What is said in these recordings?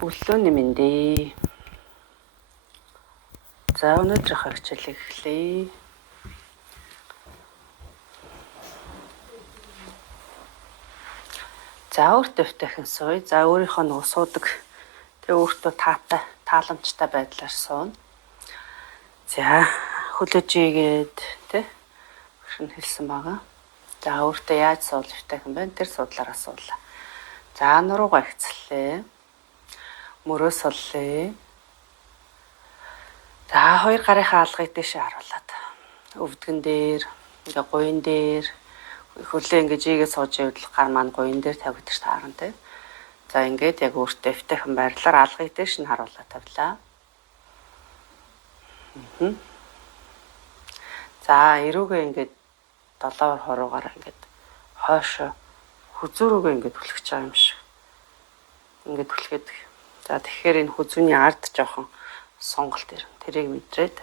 Өглөөний мэндэ. За өнөөдрийнхөө хичээлийг эхлэе. За өөртөө өвтөхийн сууя. За өөрийнхөө нөгөө суудаг тэг өөртөө таатай, тааламжтай байдлаар сууна. За хүлээжгээд тэг шинэ хэлсэн байгаа. За өөртөө яаж суул өвтөхийн бэ? Тэр судлаараа суулаа. За нуруугаа ихцлээ. Мөрөө суллээ. За хоёр гарынхаа алгыг дэше харуулад. Өвдгөн дээр, ингээ гуйн дээр хөлөө ингээ жигээ сууж явдал гар маань гуйн дээр тавигдчих таарна тий. За ингээд яг өөртөө эвтэйхэн байрлалаар алгыг дэш нь харуулаад тавилаа. За эрүүгээ ингээд 7 хоруугаар ингээд хойшоо хүзүүрүүгээ ингээд түлхэж байгаа юм шиг. Ингээд түлхээд. За тэгэхээр энэ хүзүүний ард жоохон сонголт ирнэ. Тэрийг мэдрээд.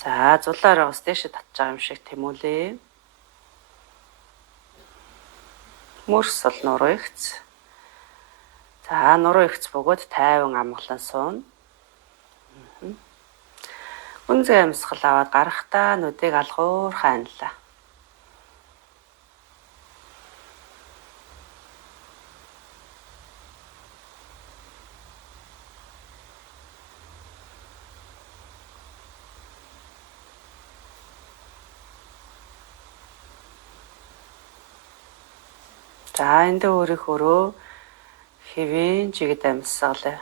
За зулаараа бас дэше татж байгаа юм шиг тэмүүлээ. Мөрсөл нуруу ихц. За нуруу ихц бөгөөд тайван амгалан суун. Үнзээ амьсгал аваад гарахтаа нүдийг алгуур хайлаа. За энд өөрийнхөө хэвэн жигд амьсгалаа.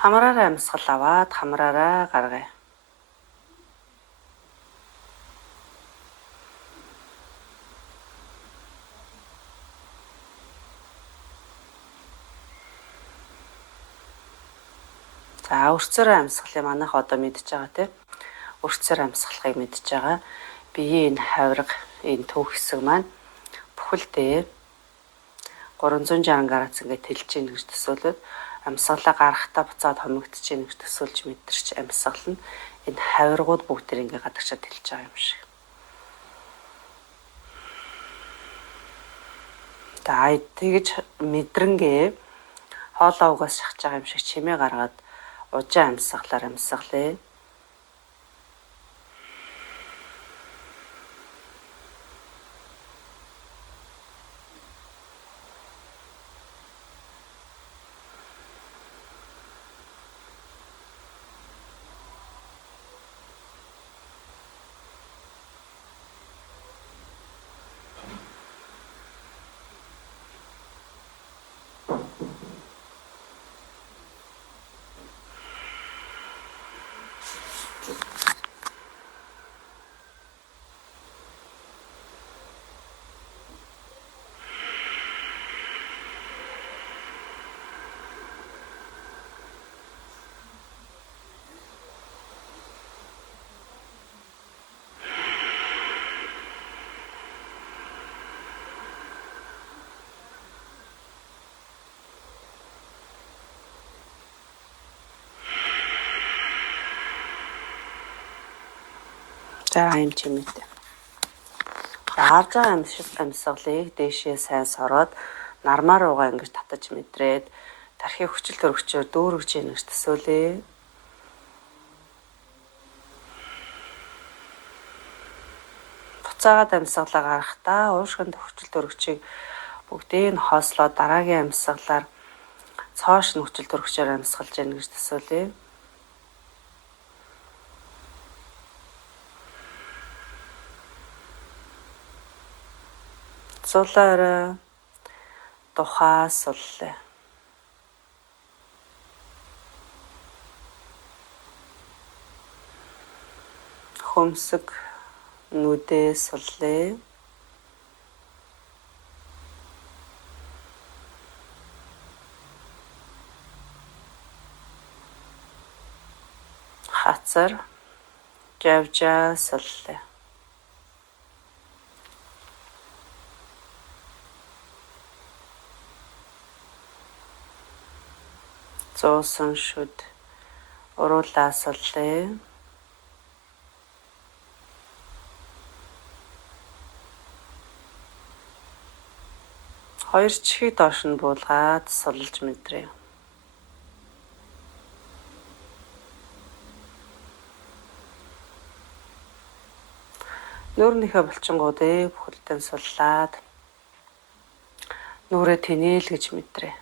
Хамраараа амьсгал аваад хамраараа гаргая. За өрцөөр амьсгалыг манайх одоо мэдж байгаа тийм. Өрцөөр амьсгалахыг мэдж байгаа. Биеийн энэ хавирга, энэ төв хэсэг маань бүхэлдээ 360 градус ингээд тэлж ийн гэж төсөөлөд амьсгалаа гарахтаа буцаад хомигдож ийн гэж төсөөлж мэдэрч амьсгал нь энэ хавиргууд бүгд ингээд гадагшаа тэлж байгаа юм шиг. За тэгж мэдрэнгээ хоолоо угаас шахаж байгаа юм шиг чимээ гаргаад ужаан амьсгалаар амьсгалээ. За юм чимээтэй. Авж байгаа амьсгалыг дээшээ сайн сороод нармаа руугаа ингэж татаж мэдрээд тархи хүчил төрөгчөөр дүүргэж ийн гэж төсөөлөө. Буцаагаад амьсгалаа гарахдаа уушгинд хүчил төрөгчийг бүгдийг нь хоослоо дараагийн амьсгалаар цоош нь хүчил төрөгчөөр амьсгалж ийн гэж төсөөлөө. Зулаараа тухаа суллаа. Хөмсөг нүдээ суллаа. Хацар жавжаа суллаа. зуусан шүд уруулаасаллаа. Хоёр чихийг доош нь буулгаад сулж мэдрээ. Нүүрнийхээ булчингуудыг бүхэлдэн суллаад нүрээ тэнээлгэж мэдрээ.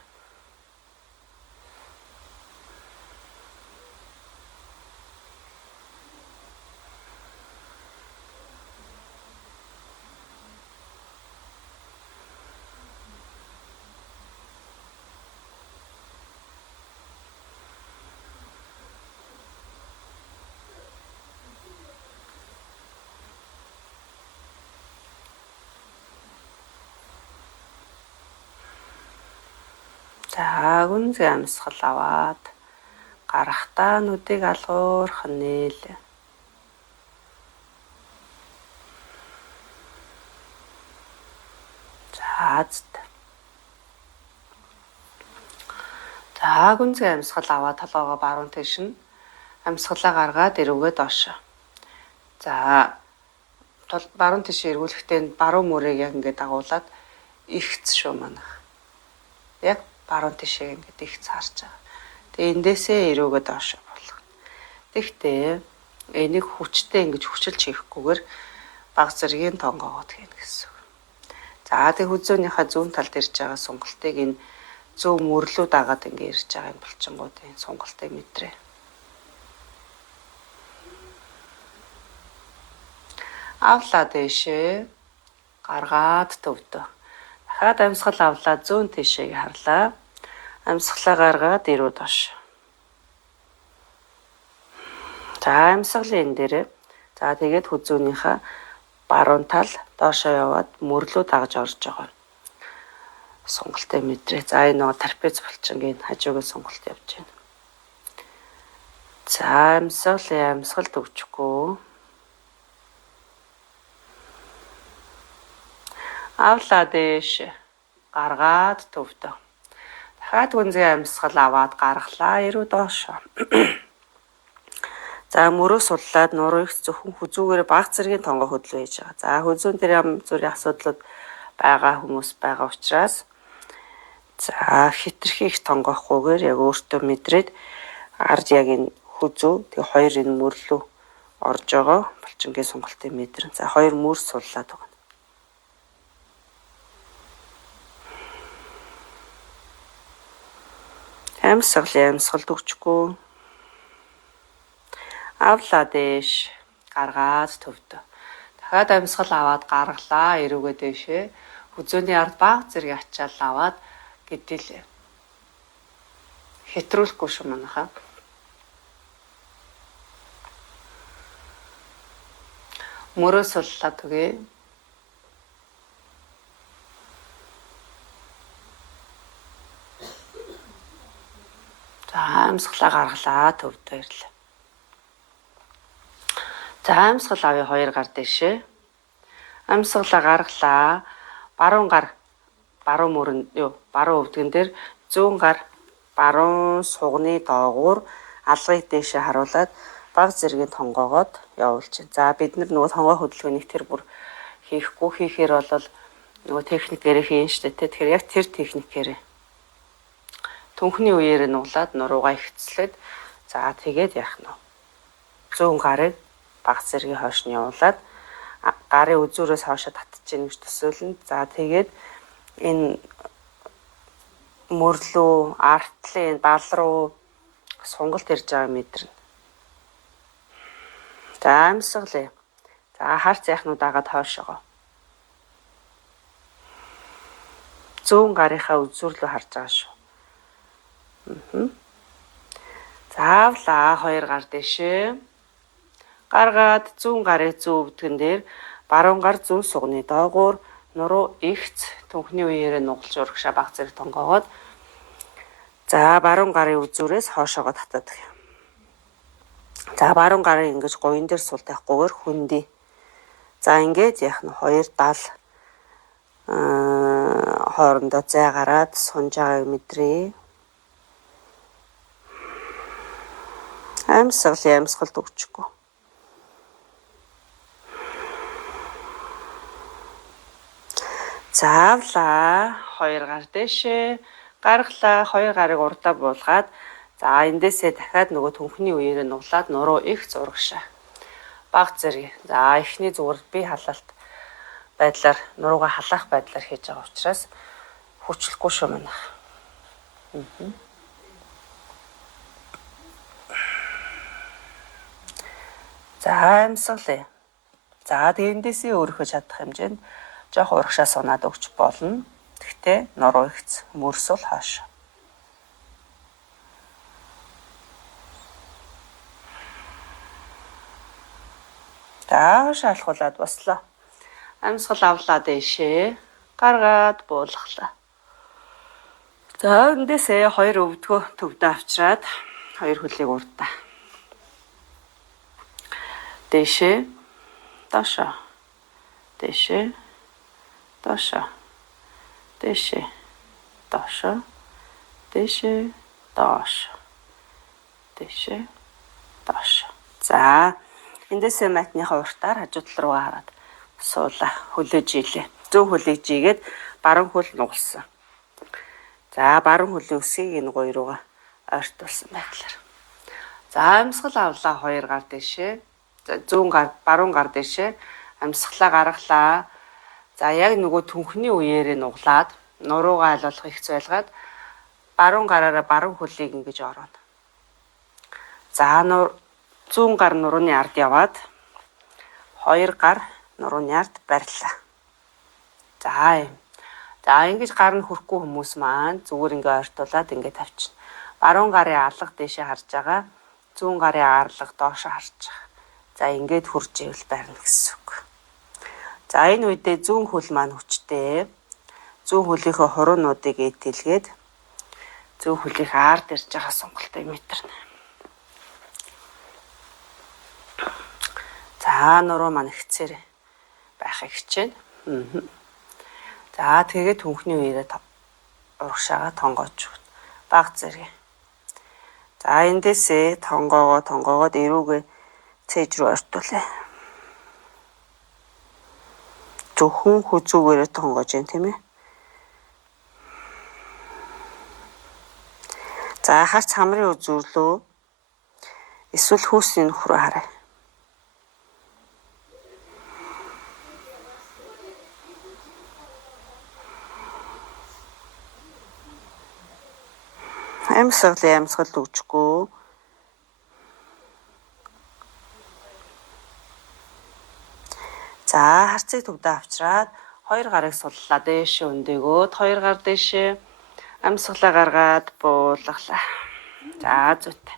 За гүнзгий амьсгал аваад гарахдаа нүдийг алгуурхан нээл. За гүнзгий амьсгал аваад толгоогоо баруун тийш нь амьсгалаа гаргаад эрүүгээ доош. За баруун тийш эргүүлэхдээ баруун мөрийг яг ингээд дагуулад ихц шүү манайх. Яг баруун тишээ ингээд ихц харж байгаа. Тэгээ эндээсээ эрүүгээ доош болгох. Тэгтээ энийг хүчтэй ингэж хүчилж хийхгүйгээр баг зэргийн тонгоогоод хийнэ гэсэн үг. За тэг хүзөөнийхөө зүүн талд ирж байгаа сунгалтыг энэ зөв мөрлөө дагаад ингээд ирж байгаа юм булчингуудын сунгалтыг мэдрээ. Авлаа дэшээ гаргаад төвдөө. Дахиад амьсгал авлаа зүүн тишээ харлаа. Амьсгалаа гаргаад ирүү доош. За амьсгалын энэ дээрээ за тэгээд хүзөөнийхөө баруун тал доошоо яваад мөрлөө дагаж орж байгаа. Сунгалтыг мэдрээ. За энэ нөгөө трапез булчингийн хажуугийн сонголт явж байна. За амьсгал төвчгөө. Авлаа дэш гаргаад төвдөө. Дахиад гүнзгий амьсгал аваад гаргалаа эрүү доош. За мөрөө суллаад нуруу их зөвхөн хүзүүгээр баг зэргийн тонгоо хөдлөө хийж байгаа. За хүзүүн дээр ям зүрийн асуудлууд байгаа хүмүүс байгаа учраас за хитрхи их тонгоохгүйгээр яг өөртөө мэдрээд ард яг энэ хүзүү тэг хоёр энэ мөрлөө орж байгаа булчингийн сонголтыг мэдрэн. За хоёр мөр суллаад байгаа. Амьсгал төгчгөө. Авлаа дэш гаргаад төвдөө. Дахиад амьсгал аваад гаргалаа эрүүгээ дэшээ. Хүзөөний ард баг зэрэг ачаал аваад гэдэл хэтрүүлэхгүй шүү манайхаа. Мөрөө суллаад үгээ. За амьсгалаа гаргалаа төвдөө ирлээ. За амьсгал авъя хоёр гар дэшээ. Амьсгалаа гаргалаа. Баруун гар баруун мөрөнд баруун өвдгөн дээр зүүн гар баруун сугны доогуур алгыг дээшээ харуулад баг зэргийн тонгоогоод явуулж байна. За бид нөгөө тонгоо хөдөлгөөнийг тэр бүр хийхээр бол нөгөө техникээр хийн штэ. Тэгэхээр яг тэр техникээр түнхний үеэр нуглаад нуруугаа ихцлээд за тэгээд яах нь зүүн гарыг баг зэргийн хойш нь явуулаад гарын үзүүрээс хоошо татчих гэж төсөөлнө. За тэгээд энэ мөрлөө артлын бал руу сунгалт ирж байгаа мэдрэнэ. За амьсгалаа. За харц яхнууд агаад хойшоо. Зүүн гарынхаа үзүүрлөө харж байгаа шүү. Заавлаа хоёр гар дэшээ. Гаргаад зүүн гарын зүүн өвдгөн дээр баруун гар зүүн сугны доогуур нуруу ихц түнхний үеэрээ нугалж урагшаа баг зэрэг тонгоогоод за баруун гарын үзүүрээс хоошоогоо татаад. За баруун гарын ингэж говийн дээр сул тахгүйгээр хөндөй. За ингэж яах нь хоёр дал хоорондоо зай гараад сунж байгааг мэдрээ. Амьсгалд өгчихгүй. Заавлаа 2 гар дээшээ гаргалаа. 2 гарыг урдаа буулгаад за эндээсээ дахиад нөгөө түнхний үеэрээ нуглаад нуруу их зурагшаа. Баг зэрэг. За эхний зүгээр би халаалт байдлаар нуруугаа халаах байдлаар хийж байгаа учраас хүчлэхгүй шүү манайх. За амьсгалъя. За эндээсээ өөрөхөө чадах хэмжээнд жоох урагшаа сунаад өгч болно. Гэхдээ нуруу ихц мөрсөл хааш. За шалхуулаад баслаа. Амьсгал авлаа дээшээ гаргаад буулгалаа. За эндээсээ 2 өвдгөө төвдөө авчраад 2 хөлийг урдаа. Дээшээ доошоо. Дээшээ доошоо. Дээшээ доошоо. Дээшээ доошоо. Дээшээ доошоо. За эндээсээ матныхаа уртаар хажуу тал руугаа хараад суулаа. Хөлөөж ийлээ. Зүүн хөлийг жигээд баруун хөл нугалсан. За баруун хөлийн өсгийг энэ гоё руугаа ойртуулсан байдлаар. За амьсгал авлаа 2 гар дээшээ. Зүүн гар баруун гар дээшээ амьсгалаа гаргалаа. За яг нөгөө түнхний үеэрээ нуглаад нуруугаа айлуулах их зайлгаад баруун гараараа баруун хөлийг ингэж орооно. За зүүн гар нурууны ард яваад 2 гар нурууны ард барьлаа. За ингэж гар нь хөрөхгүй хүмүүс маань зүгээр ингээ ойртуулад ингээ тавьчихна. Баруун гарын алга дээшээ харж байгаа. Зүүн гарын алга доошоо харж байгаа. За ингээд хурж ивэл барина гэсэн үг. За энэ үедээ зүүн хөл маань хүчтэй. Зүүн хөлийнхөө хуруунуудыг итэлгээд зүүн хөлийнх ард ирж байгаа сонголтыг мэдэрнэ. За нуруу маань ихцээр байхыг хичээнэ. За тэгээд түнхний үеэрээ урагшаага тонгоож өгнө. Баг зэрэг. За эндээсээ тонгоогоод эрүүгээ цээж рүү ойртуулъя. Зөвхөн хүзүүгээрээ тонгоож юм тийм ээ. За харц хамрын үзүүрлөө эсвэл хүйсний нөхрөө харъя. Амьсгалд өгчихгүй. За харцыг төвдөө авчраад 2 гарыг суллаа дээшээ өндөөгөөд 2 гар дээшээ амьсгалаа гаргаад буулгалаа. За зүйтэй.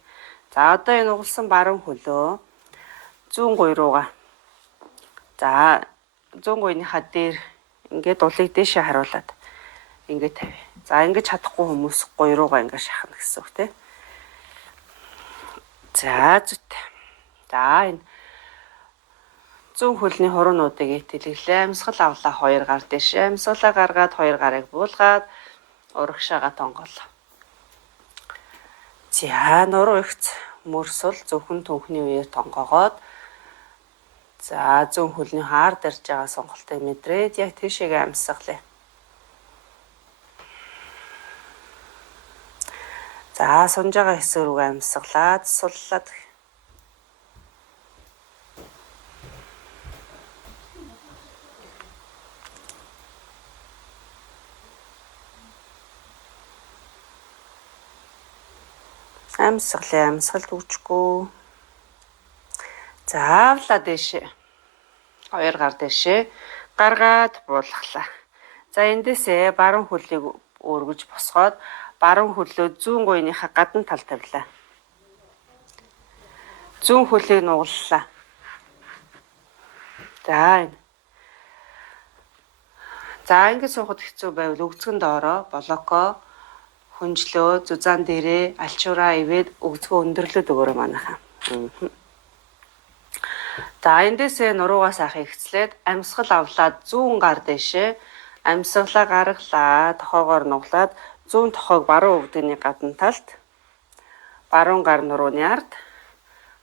За одоо энэ угалсан баруун хөлөө зүүн гуй руугаа. За зүүн гуйныхаа дээр ингээд улыг дээшээ харуулад ингээд тавь. За ингэж чадахгүй хүмүүс гуй руугаа ингээд шахна гэсэн үг тийм. За зүйтэй. За энэ зүүн хөлний хуруунуудыг итэлглээ. Амьсгал авлаа 2 гар дээшээ. Амьсгалаа гаргаад 2 гарыг буулгаад урагшаага тонголоо. За нуруу ихц мөрсөл зөвхөн түнхний үеэр тонгоогоод за зүүн хөлний хаард ирж байгаа сонголтыг мэдрээд яг тийшээгээ амьсгалъя. За сунж байгаа хэсэг рүүгээ амьсгалаад суллаад амьсгалд өгчихгүй. Заавлаа дээшээ 2 гар дээшээ гаргаад буулгалаа. За эндээсээ баруун хөлийг өргөж босгоод баруун хөлөө зүүн гуйныхаа гадна тал тавилаа. Зүүн хөлийг нугаллаа. За ингэж суухад хэцүү байвал өгцгөн доороо блоко хүнжлөө зузаан дээрээ альчуураа ивээд өгцгөө өндөрлөд өгөөрэй манайхаа. За эндээсээ нуруугаа сайхан ихцлээд амьсгал авлаад зүүн гар дээшээ амьсгалаа гаргалаа. Тохоогоор нуглаад зүүн тохоог баруун өвдөгний гадна талд баруун гар нурууны ард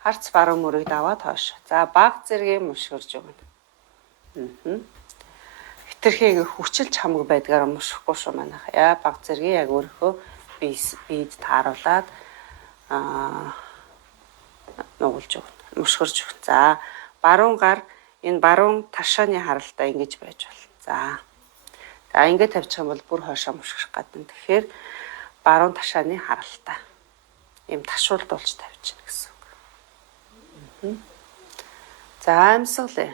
Харц баруун мөрийг даваад хойш. За баг зэргийн мушгирж өгнө. Хитрхийг хүчилж хамаг байдгаар мушихгүй шүү манайх. Яа баг зэргийн яг өөрийнхөө биед тааруулаад нугалж өгнө. Мушгирж өгнө. За баруун гар энэ баруун ташааны харалтаа ингэж байж болно. За ингэж тавьчих юм бол бүр хойшоо мушгих гадна. Тэгэхээр баруун ташааны харалтаа ийм ташуулдуулж тавьчихна гэсэн үг. За амьсгалаа.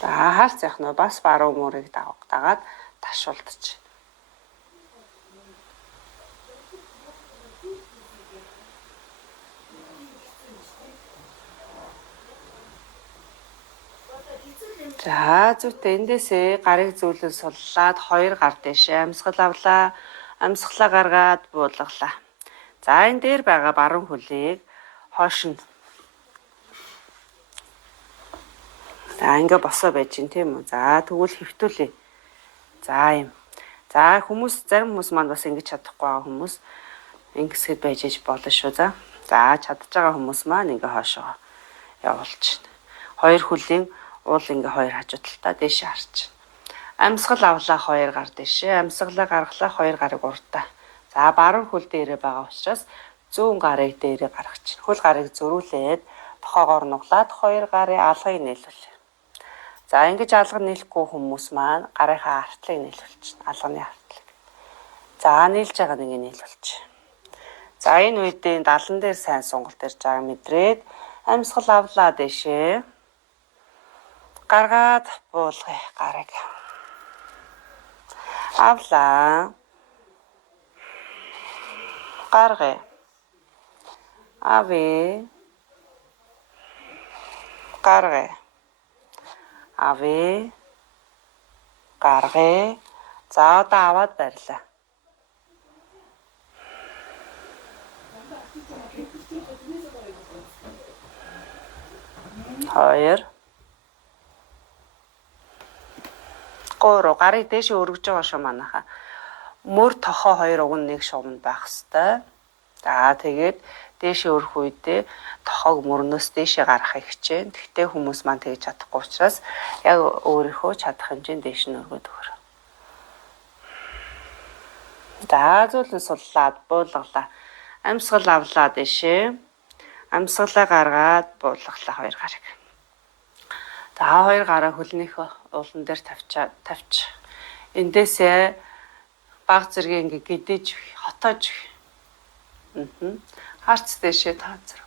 За харц яах нь бас баруун мөрийг дагаад ташуулдаж. За зүйтэй эндээсээ гарыг зүүлэн суллаад 2 гар дэшээ амьсгал авлаа. Амьсгалаа гаргаад буулгалаа. За энэ дээр байгаа баруун хөлийг хойш нь. За ингээ босоо байж гин тийм үү. За тэгвэл хэвтүүлээ. За юм. За зарим хүмүүс маань бас ингэж чадахгүй байгаа хүмүүс ингэсгэд байж болно шүү. За чадж байгаа хүмүүс маань ингээ хойшоо явуулчихна. 2 хөлийн уул ингээ 2 хажуу талдаа дээшээ харч. Амьсгал авлаа 2 гар дээшээ. Амьсгалаа гаргалаа 2 гарыг урдаа. За баруун хөл дээрээ байгаа учраас зүүн гарыг дээрээ гаргачих. Хөл гарыг зөрүүлээд тохоогоор нуглаад 2 гарын алгыг нийлүүлээ. За ингэж алга нийлэхгүй хүмүүс маань гарынхаа артлыг нийлүүлчихнэ. Алганы артлыг. За нийлж байгаа нэг нийлүүлчих. За энэ үедээ далан дээр сайн сонголт ирж байгааг мэдрээд амьсгал авлаа дээшээ. Гаргаад буулгая гарыг. Авлаа. Гаргая. Авъя. Гаргая. Авъя. Гаргая. За одоо аваад барьлаа. Хоёр. 3 гарыг дээшээ өргөж байгаа шүү манайхаа. Мөр тохоо 2 уг нь нэг шугамд байх хэвээр. За тэгээд дээшээ өрөх үедээ тохоог мөрнөөс дээшээ гаргахыг хичээн. Тэгтээ хүмүүс маань тэгж чадахгүй учраас яг өөрийнхөө чадах хэмжээнд дээш нь өргөд өгөр. За зүйлэн суллаад буулгалаа. Амьсгал авлаа дээшээ. Амьсгалаа гаргаад буулгалаа 2 гарыг. За 2 гараа хөлнийхөө уулан дээр тавьч. Эндээсээ баг зэрэг ингээ гэдэж хотоож. Харц дэшээ таазар.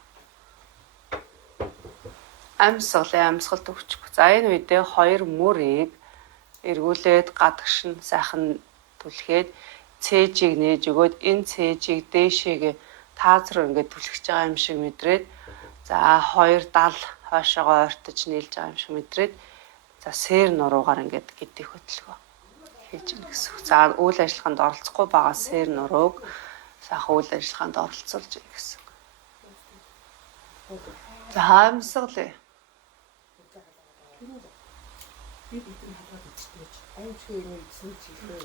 Амьсгалт өгчихгүй. За энэ үедээ 2 мөрийг эргүүлээд гадагш нь сайхан түлхээд цээжийг нээж өгөөд энэ цээжийг дээшээгээ таазар ингээ түлхэж байгаа юм шиг мэдрээд за 2 дал хойшоогоо ойртож нийлж байгаа юм шиг мэдрээд за сээр нуруугаар ингээд гэдэх хөдөлгөөн хийж гэнэ гэсэн. За үйл ажиллагаанд оролцохгүй байгаа сээр нурууг сайхан үйл ажиллагаанд оролцуулж гэнэ гэсэн. За амьсгалаа.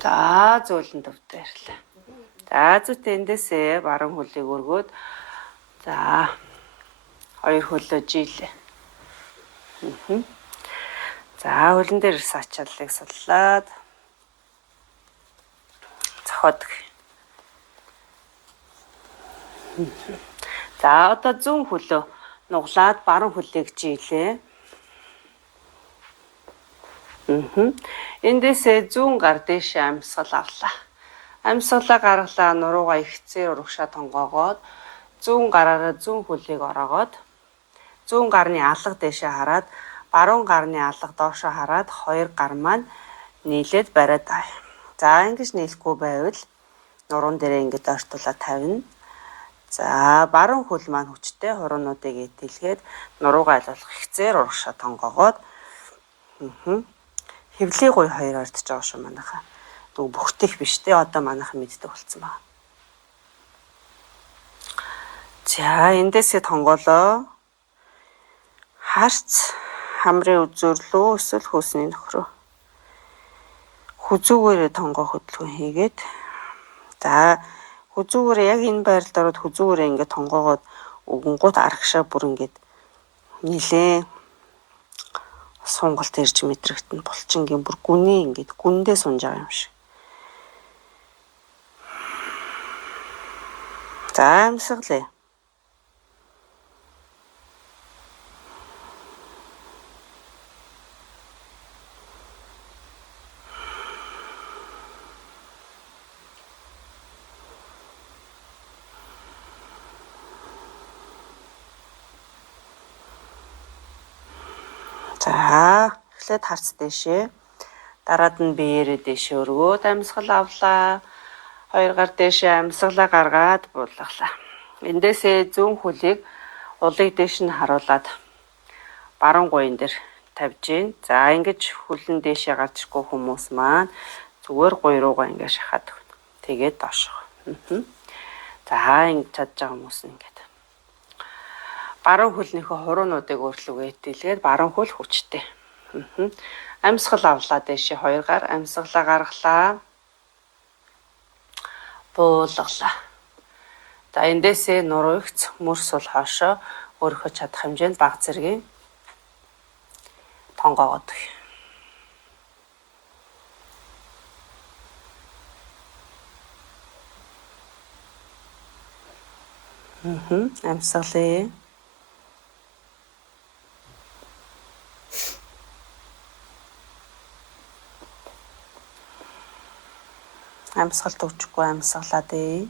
За зөөлөн төвтэй ирлээ. За зүйтэй эндээсээ баруун хөлийг өргөөд за 2 хөлөө жилээ. За хөлн дээр сачааллыг суллаад зохиодог. За одоо зүүн хөлөө нуглаад баруун хөлийг жилээ. Эндээсээ зүүн гар дээшээ амьсгал авлаа. Амьсгалаа гаргалаа нуруугаа ихцээр урагшаа тонгоогоод зүүн гараараа зүүн хөлийг ороогоод зүүн гарны алга дээшээ хараад баруун гарны алга доошоо хараад 2 гар маань нийлээд бариад ай. За ингэж нийлэхгүй байвал нуруунд дээрээ ингэж ойртуулаад тавина. За баруун хөл маань хүчтэй хуруунуудыг эдэлгээд нуруугаа айлуулах ихцээр урагшаа тонгоогоод хэвлээ гуй 2 ойртож байгаа шүү манайхаа. Дүү бүхтэх биш те одоо манайхан мэддэг болсон байна. За эндээсээ тонгоолоо. Харц хамрын үзүүрлөө эсвэл хөөсний нөхрөө. Хүзүүгээрээ тонгоо хөдөлгөөн хийгээд за Хүзүүгээр яг энэ байралд ороод хүзүүгээрээ ингээд тонгоогоод өгөнгүүт арагшаа бүр ингээд нилээ сунгалт ирж мэдрэгтэн булчингийн бүр гүний ингээд гүндээ сунж байгаа юм шиг. За амьсгалээ. За эхлээд харц дэшээ. Дараад нь биеэрээ дэшээ өргөөд амьсгал авлаа. Хоёр гар дэшээ амьсгалаа гаргаад буулгалаа. Эндээсээ зүүн хөлийг улыг дэш нь харуулад баруун гуйн дээр тавьж гин. За ингэж хөлн дэшээ гарчгүй хүмүүс маань зүгээр гуй руугаа ингэ шахаад өгнө. Тэгээд доошоо. За ингэ чадж байгаа хүмүүс нь ингэ. Баруун хөлнийхөө хуруунуудыг өөрчлөгөөд дэлгээд баруун хөл хүчтэй. Амьсгал авлаа дэшээ хоёр гар амьсгалаа гаргалаа. Буулгалаа. За эндээсээ нуруугц мөрс бол хоошоо өөрийнхөө чадах хэмжээнд баг зэргийн тонгоогоод өгье. Амьсгалээ. Амьсгалт өгчихгүй амьсгалаа дээ.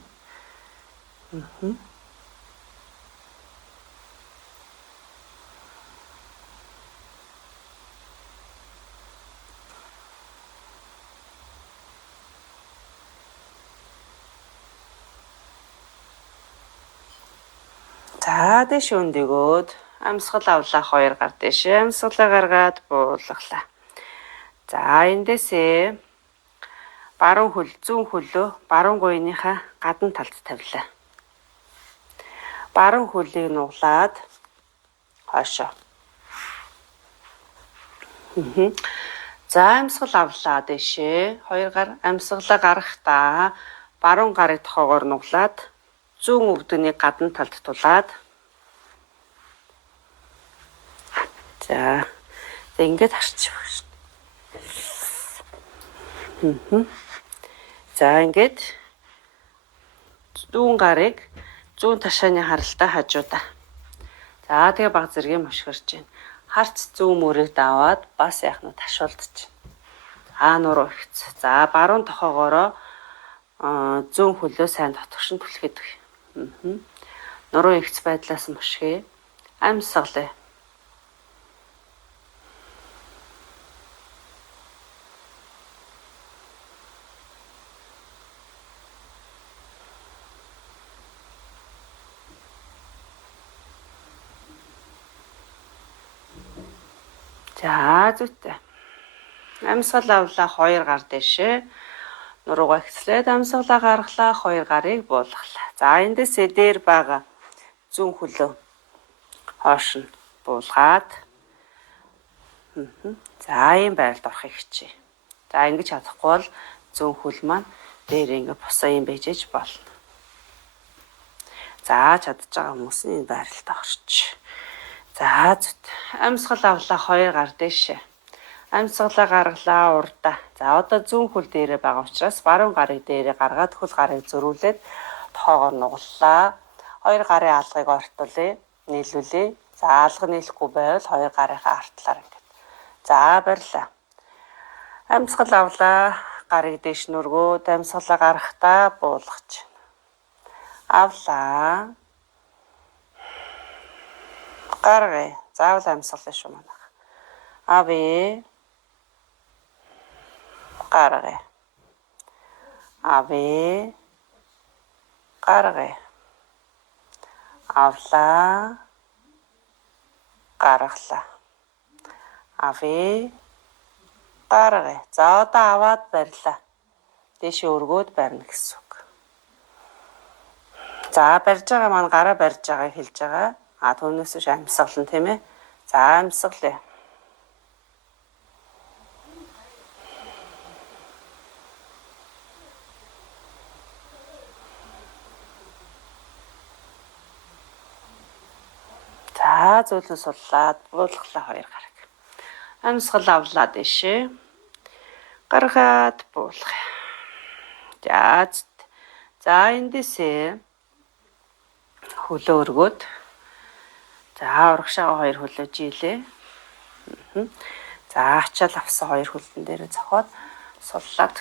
За дэш өндөгөөд амьсгал авлаа хоёр гар дэшээ амьсгалаа гаргаад буулгалаа. За эндээсээ баруун хөл зүүн хөлөө баруун гуйныхаа гадна талд тавилаа. Баруун хөлийг нуглаад хоошоо. За амьсгал авлаа дэшээ хоёр гар амьсгалаа гаргахдаа баруун гарын тохоогоор нуглаад зүүн өвдөгний гадна талд тулаад за ингэж харчих шүү дээ. За ингэж зүүн гарыг зүүн ташааны харалтаа хажуудаа. За тэгээ баг зэргийн мошгорч байна. Харц зүүн мөрийг даваад бас яах нь ташуулдаж байна. Нуруу ихц. За баруун тохоогоороо зүүн хөлөө сайн дотгошин түлхэд өгье. Нуруу ихц байдлаас мошгоё. Амьсгалаа. За зүйтэй. Амьсгал авлаа хоёр гар дэшээ. Нуруугаа ихслээд амьсгалаа гаргалаа хоёр гарыг буулгалаа. За эндээсээ дээр байгаа зүүн хөлөө хоош нь буулгаад. За ийм байралд орохыг хичээе. За ингэж чадахгүй бол зүүн хөл маань дээр ингэ босоо юм байжээж болно. За чадж байгаа хүмүүс нь энэ байралд орч. За амьсгал авлаа хоёр гар дэшээ. Амьсгалаа гаргалаа урдаа. За одоо зүүн хөл дээрээ байгаа учраас баруун гарыг дээрээ гаргаад хөл гарыг зөрүүлээд тохоогоор нуглалаа. Хоёр гарын алгыг ортуулъя. Нийлүүлээ. За алга нийлэхгүй байвал хоёр гарынхаа арт талаар ингээд. За барьлаа. Амьсгал авлаа. Гарыг дээш нүргөөд амьсгалаа гаргахдаа буулгаж. Авлаа. Гаргая. Заавал амьсгалаа шүү манайх. Авъя. Гаргая. Авъя. Гаргая. Авлаа. Гаргалаа. Авъя. Гаргая. За одоо аваад барьлаа. Дэшээ өргөөд барьна гэсэн үг. За барьж байгаа маань гараа барьж байгааг хэлж байгаа. Түүнээс биш амьсгалан тийм ээ. За амьсгалаа. За зөөлөн суллаад буулгалаа 2 гараг. Амьсгал авлаа дэшээ. Гаргаад буулгая. За эндээсээ хөлөө өргөөд. За урагшаага 2 хөлөө жилээ. За ачаал авсан 2 хөлтөн дээр зохиод суллаад.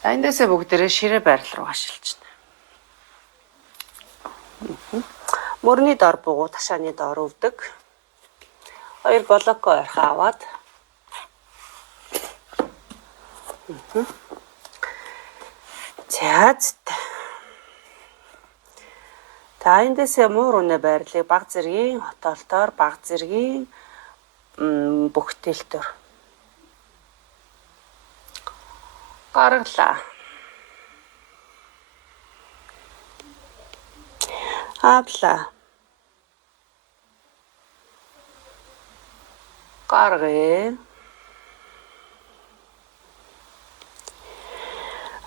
За эндээсээ бүгдээрээ ширээ байрал руу ашиглаж байна. Мөрний дор бугуу ташааны дор өвдөг. 2 блоко ойрхон аваад. За эндээсээ муур үнэ байрлыг баг зэргийн хотоолтоор баг зэргийн бүхтэлтөр гаргалаа. Авлаа. Гаргая.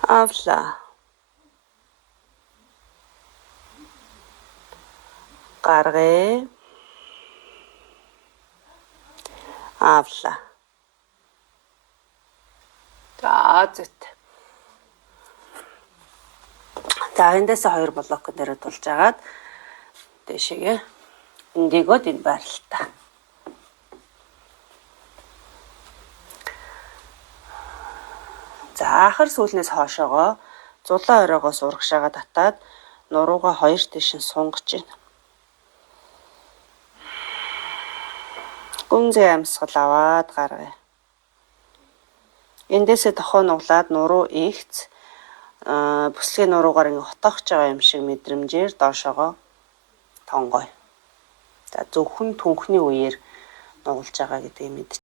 Авлаа. Гаргая. Авлаа. За зэт. За эндээсээ 2 блокон дээр тулж агаад дэшегээ эндийгөөд энэ байралтаа. За ахар сүүлнээс хоошоогоо зулаа оройгоос урагшаага татаад нуруугаа 2 тийш нь сунгаж байна. Гүнзгий амьсгал аваад гаргая. Эндээсээ тохоо нуглаад нуруу ихц бүслэгийн нуруугаар ингээ хотоогч байгаа юм шиг мэдрэмжээр доошоогоо тонгой. За зөвхөн түнхний үеэр нугалж байгаа гэдгийг мэд.